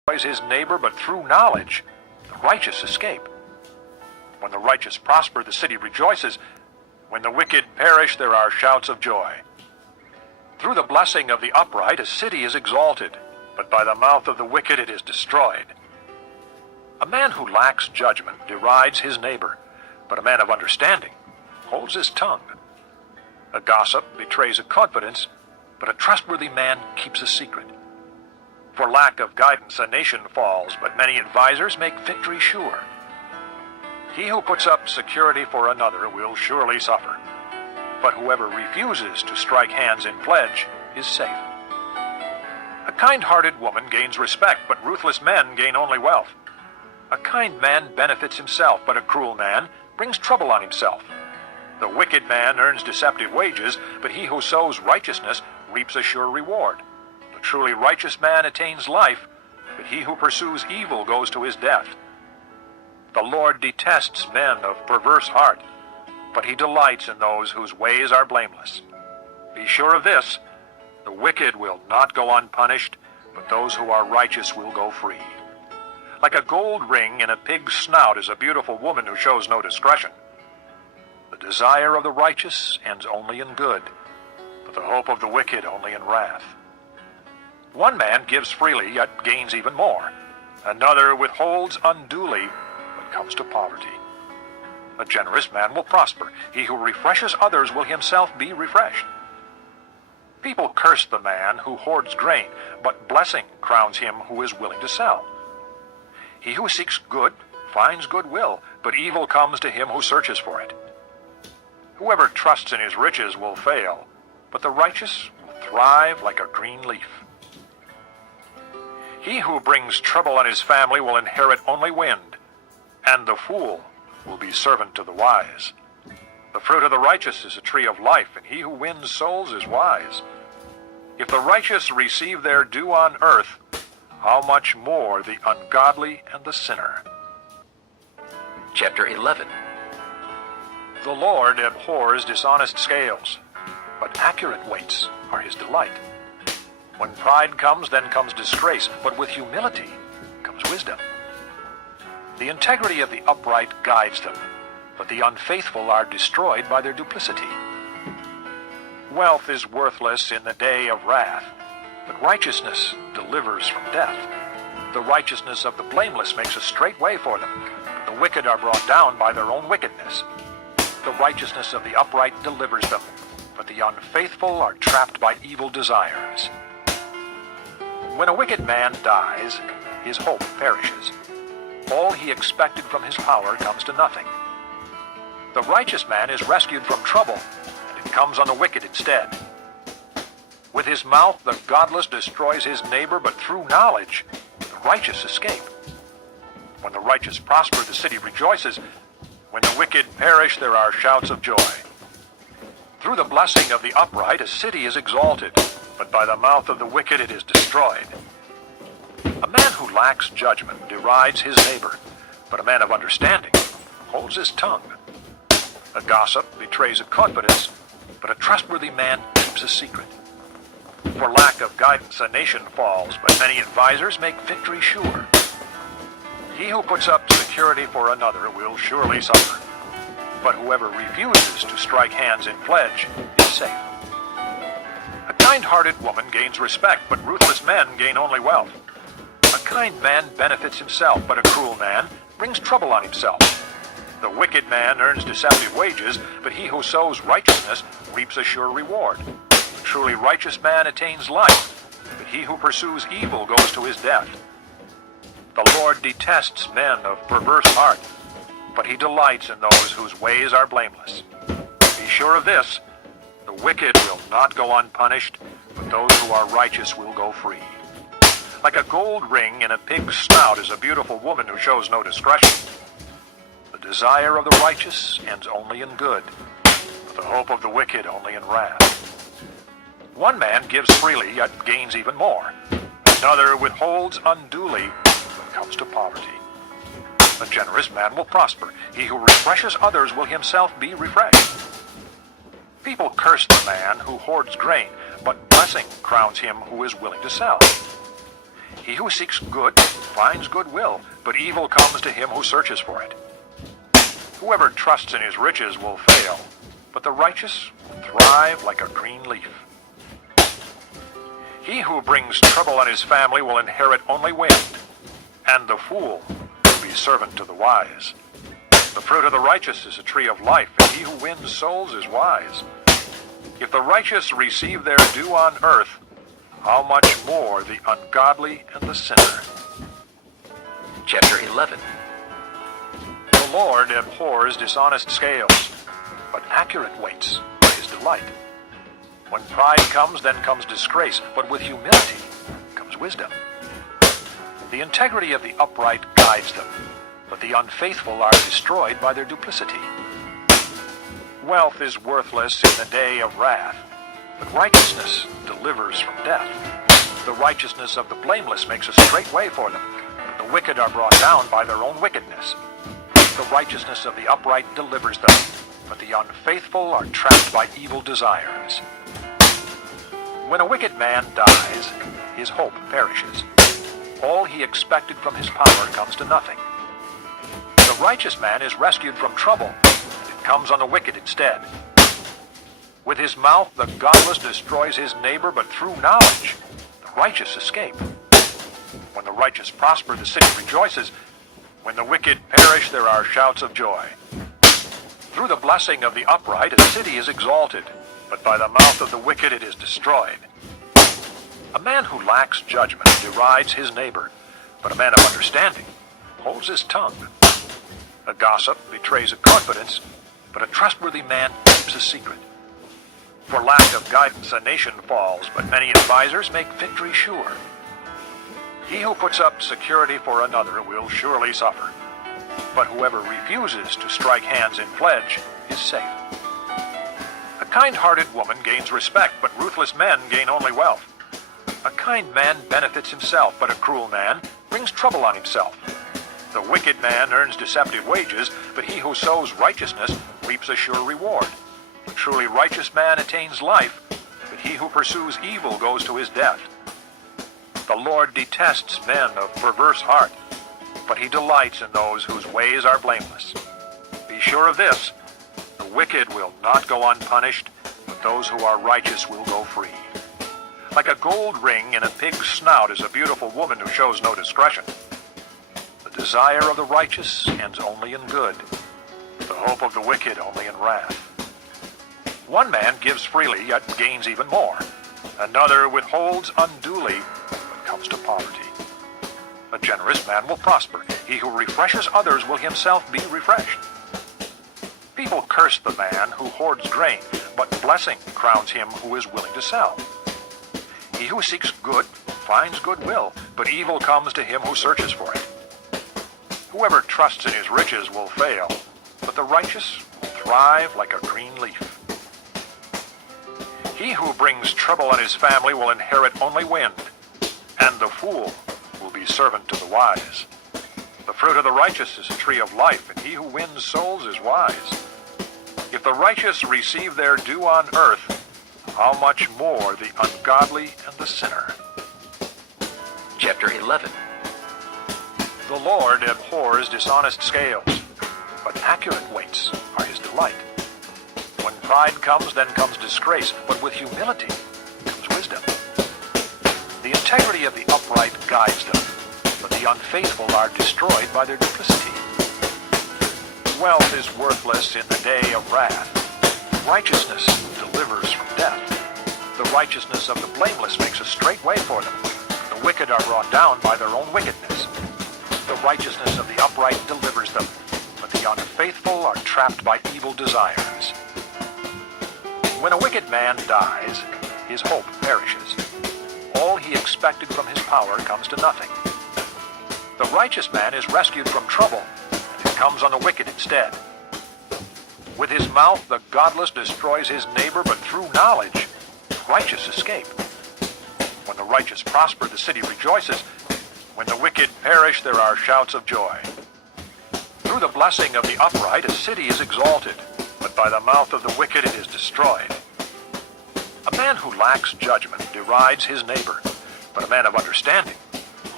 destroys his neighbor, but through knowledge the righteous escape. When the righteous prosper, the city rejoices. When the wicked perish, there are shouts of joy. Through the blessing of the upright, a city is exalted, but by the mouth of the wicked it is destroyed. A man who lacks judgment derides his neighbor, but a man of understanding holds his tongue. A gossip betrays a confidence, but a trustworthy man keeps a secret. For lack of guidance a nation falls, but many advisers make victory sure. He who puts up security for another will surely suffer, but whoever refuses to strike hands in pledge is safe. A kind-hearted woman gains respect, but ruthless men gain only wealth. A kind man benefits himself, but a cruel man brings trouble on himself. The wicked man earns deceptive wages, but he who sows righteousness reaps a sure reward. The truly righteous man attains life, but he who pursues evil goes to his death. The Lord detests men of perverse heart, but he delights in those whose ways are blameless. Be sure of this, the wicked will not go unpunished, but those who are righteous will go free. Like a gold ring in a pig's snout is a beautiful woman who shows no discretion. The desire of the righteous ends only in good, but the hope of the wicked only in wrath. One man gives freely, yet gains even more. Another withholds unduly, but comes to poverty. A generous man will prosper. He who refreshes others will himself be refreshed. People curse the man who hoards grain, but blessing crowns him who is willing to sell. He who seeks good finds goodwill, but evil comes to him who searches for it. Whoever trusts in his riches will fail, but the righteous will thrive like a green leaf. He who brings trouble on his family will inherit only wind, and the fool will be servant to the wise. The fruit of the righteous is a tree of life, and he who wins souls is wise. If the righteous receive their due on earth, how much more the ungodly and the sinner? Chapter 11. The Lord abhors dishonest scales, but accurate weights are his delight. When pride comes, then comes disgrace, but with humility comes wisdom. The integrity of the upright guides them, but the unfaithful are destroyed by their duplicity. Wealth is worthless in the day of wrath, but righteousness delivers from death. The righteousness of the blameless makes a straight way for them, but the wicked are brought down by their own wickedness. The righteousness of the upright delivers them, but the unfaithful are trapped by evil desires. When a wicked man dies, his hope perishes. All he expected from his power comes to nothing. The righteous man is rescued from trouble, and it comes on the wicked instead. With his mouth the godless destroys his neighbor, but through knowledge the righteous escape. When the righteous prosper, the city rejoices. When the wicked perish, there are shouts of joy. Through the blessing of the upright, a city is exalted, but by the mouth of the wicked it is destroyed. A man who lacks judgment derides his neighbor, but a man of understanding holds his tongue. A gossip betrays a confidence, but a trustworthy man keeps a secret. For lack of guidance a nation falls, but many advisers make victory sure. He who puts up security for another will surely suffer, but whoever refuses to strike hands in pledge is safe. A kind-hearted woman gains respect, but ruthless men gain only wealth. A kind man benefits himself, but a cruel man brings trouble on himself. The wicked man earns deceptive wages, but he who sows righteousness reaps a sure reward. The truly righteous man attains life, but he who pursues evil goes to his death. The Lord detests men of perverse heart, but he delights in those whose ways are blameless. Be sure of this, the wicked will not go unpunished, but those who are righteous will go free. Like a gold ring in a pig's snout is a beautiful woman who shows no discretion. The desire of the righteous ends only in good, but the hope of the wicked only in wrath. One man gives freely, yet gains even more. Another withholds unduly, but comes to poverty. A generous man will prosper. He who refreshes others will himself be refreshed. People curse the man who hoards grain, but blessing crowns him who is willing to sell. He who seeks good finds goodwill, but evil comes to him who searches for it. Whoever trusts in his riches will fail, but the righteous will thrive like a green leaf. He who brings trouble on his family will inherit only wind, and the fool will be servant to the wise. The fruit of the righteous is a tree of life, and he who wins souls is wise. If the righteous receive their due on earth, how much more the ungodly and the sinner? Chapter 11. The Lord abhors dishonest scales, but accurate weights are his delight. When pride comes, then comes disgrace, but with humility comes wisdom. The integrity of the upright guides them, but the unfaithful are destroyed by their duplicity. Wealth is worthless in the day of wrath, but righteousness delivers from death. The righteousness of the blameless makes a straight way for them, but the wicked are brought down by their own wickedness. The righteousness of the upright delivers them, but the unfaithful are trapped by evil desires. When a wicked man dies, his hope perishes. All he expected from his power comes to nothing. The righteous man is rescued from trouble, and it comes on the wicked instead. With his mouth the godless destroys his neighbor, but through knowledge the righteous escape. When the righteous prosper, the city rejoices. When the wicked perish, there are shouts of joy. Through the blessing of the upright, a city is exalted, but by the mouth of the wicked it is destroyed. A man who lacks judgment derides his neighbor, but a man of understanding holds his tongue. A gossip betrays a confidence, but a trustworthy man keeps a secret. For lack of guidance a nation falls, but many advisers make victory sure. He who puts up security for another will surely suffer, but whoever refuses to strike hands in pledge is safe. A kind-hearted woman gains respect, but ruthless men gain only wealth. A kind man benefits himself, but a cruel man brings trouble on himself. The wicked man earns deceptive wages, but he who sows righteousness reaps a sure reward. The truly righteous man attains life, but he who pursues evil goes to his death. The Lord detests men of perverse heart, but he delights in those whose ways are blameless. Be sure of this, the wicked will not go unpunished, but those who are righteous will go free. Like a gold ring in a pig's snout is a beautiful woman who shows no discretion. The desire of the righteous ends only in good, the hope of the wicked only in wrath. One man gives freely, yet gains even more. Another withholds unduly, but comes to poverty. A generous man will prosper. He who refreshes others will himself be refreshed. People curse the man who hoards grain, but blessing crowns him who is willing to sell. He who seeks good finds goodwill, but evil comes to him who searches for it. Whoever trusts in his riches will fail, but the righteous will thrive like a green leaf. He who brings trouble on his family will inherit only wind, and the fool will be servant to the wise. The fruit of the righteous is a tree of life, and he who wins souls is wise. If the righteous receive their due on earth, how much more the ungodly and the sinner? Chapter 11. The Lord abhors dishonest scales, but accurate weights are his delight. When pride comes, then comes disgrace, but with humility comes wisdom. The integrity of the upright guides them, but the unfaithful are destroyed by their duplicity. Wealth is worthless in the day of wrath. Righteousness delivers from death. The righteousness of the blameless makes a straight way for them. The wicked are brought down by their own wickedness. The righteousness of the upright delivers them, but the unfaithful are trapped by evil desires. When a wicked man dies, his hope perishes. All he expected from his power comes to nothing. The righteous man is rescued from trouble, and it comes on the wicked instead. With his mouth the godless destroys his neighbor, but through knowledge the righteous escape. When the righteous prosper, the city rejoices. When the wicked perish, there are shouts of joy. Through the blessing of the upright, a city is exalted, but by the mouth of the wicked it is destroyed. A man who lacks judgment derides his neighbor, but a man of understanding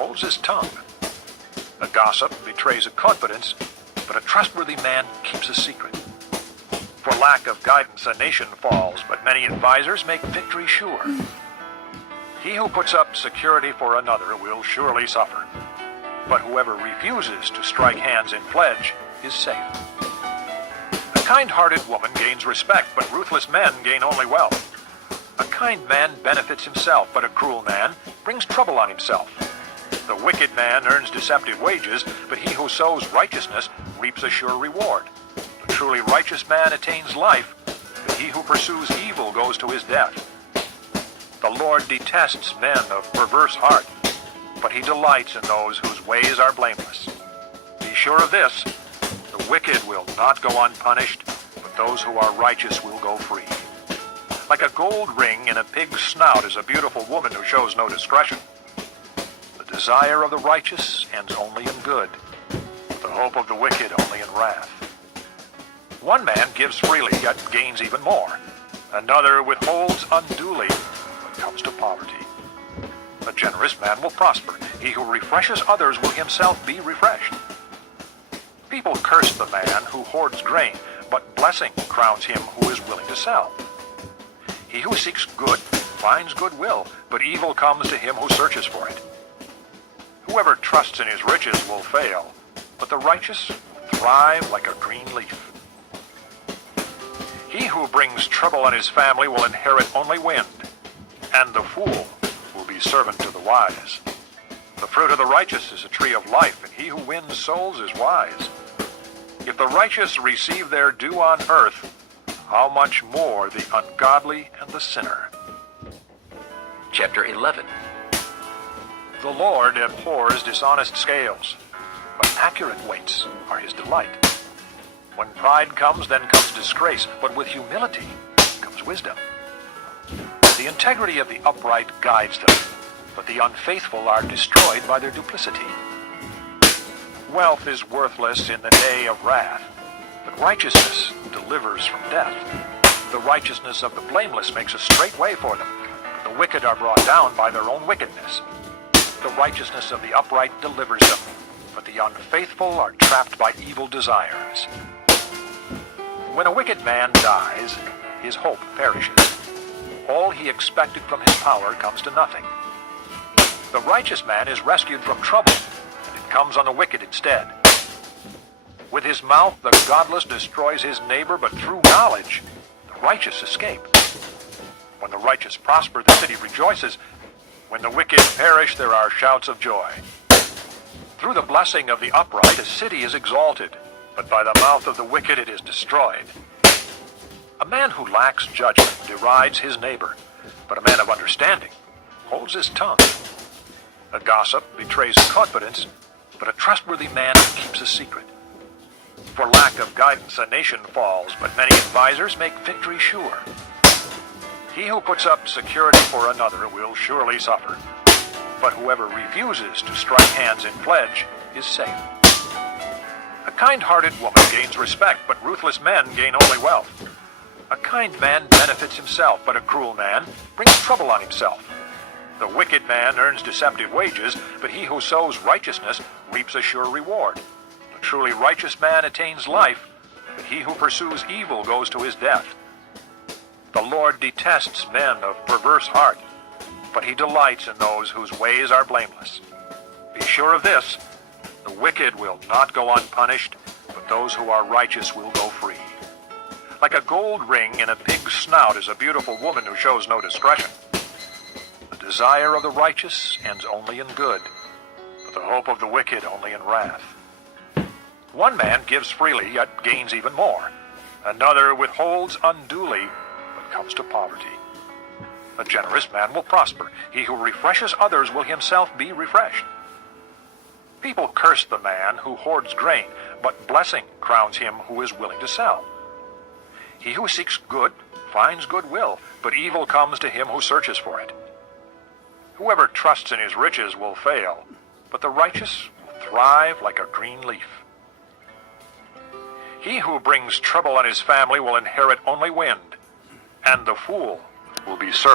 holds his tongue. A gossip betrays a confidence, but a trustworthy man keeps a secret. For lack of guidance, a nation falls, but many advisers make victory sure. He who puts up security for another will surely suffer, but whoever refuses to strike hands in pledge is safe. A kind-hearted woman gains respect, but ruthless men gain only wealth. A kind man benefits himself, but a cruel man brings trouble on himself. The wicked man earns deceptive wages, but he who sows righteousness reaps a sure reward. The truly righteous man attains life, but he who pursues evil goes to his death. The Lord detests men of perverse heart, but he delights in those whose ways are blameless. Be sure of this, the wicked will not go unpunished, but those who are righteous will go free. Like a gold ring in a pig's snout is a beautiful woman who shows no discretion. The desire of the righteous ends only in good, the hope of the wicked only in wrath. One man gives freely, yet gains even more. Another withholds unduly, but comes to poverty. A generous man will prosper. He who refreshes others will himself be refreshed. People curse the man who hoards grain, but blessing crowns him who is willing to sell. He who seeks good finds goodwill, but evil comes to him who searches for it. Whoever trusts in his riches will fail, but the righteous will thrive like a green leaf. He who brings trouble on his family will inherit only wind, and the fool will be servant to the wise. The fruit of the righteous is a tree of life, and he who wins souls is wise. If the righteous receive their due on earth, how much more the ungodly and the sinner? Chapter 11. The Lord abhors dishonest scales, but accurate weights are his delight. When pride comes, then comes disgrace, but with humility comes wisdom. The integrity of the upright guides them, but the unfaithful are destroyed by their duplicity. Wealth is worthless in the day of wrath, but righteousness delivers from death. The righteousness of the blameless makes a straight way for them. The wicked are brought down by their own wickedness. The righteousness of the upright delivers them, but the unfaithful are trapped by evil desires. When a wicked man dies, his hope perishes. All he expected from his power comes to nothing. The righteous man is rescued from trouble, and it comes on the wicked instead. With his mouth, the godless destroys his neighbor, but through knowledge, the righteous escape. When the righteous prosper, the city rejoices. When the wicked perish, there are shouts of joy. Through the blessing of the upright, a city is exalted, but by the mouth of the wicked it is destroyed. A man who lacks judgment derides his neighbor, but a man of understanding holds his tongue. A gossip betrays confidence, but a trustworthy man keeps a secret. For lack of guidance, a nation falls, but many advisers make victory sure. He who puts up security for another will surely suffer, but whoever refuses to strike hands in pledge is safe. A kind-hearted woman gains respect, but ruthless men gain only wealth. A kind man benefits himself, but a cruel man brings trouble on himself. The wicked man earns deceptive wages, but he who sows righteousness reaps a sure reward. The truly righteous man attains life, but he who pursues evil goes to his death. The Lord detests men of perverse heart, but he delights in those whose ways are blameless. Be sure of this, the wicked will not go unpunished, but those who are righteous will go free. Like a gold ring in a pig's snout is a beautiful woman who shows no discretion. The desire of the righteous ends only in good, but the hope of the wicked only in wrath. One man gives freely, yet gains even more. Another withholds unduly, but comes to poverty. A generous man will prosper. He who refreshes others will himself be refreshed. People curse the man who hoards grain, but blessing crowns him who is willing to sell. He who seeks good finds goodwill, but evil comes to him who searches for it. Whoever trusts in his riches will fail, but the righteous will thrive like a green leaf. He who brings trouble on his family will inherit only wind, and the fool will be served.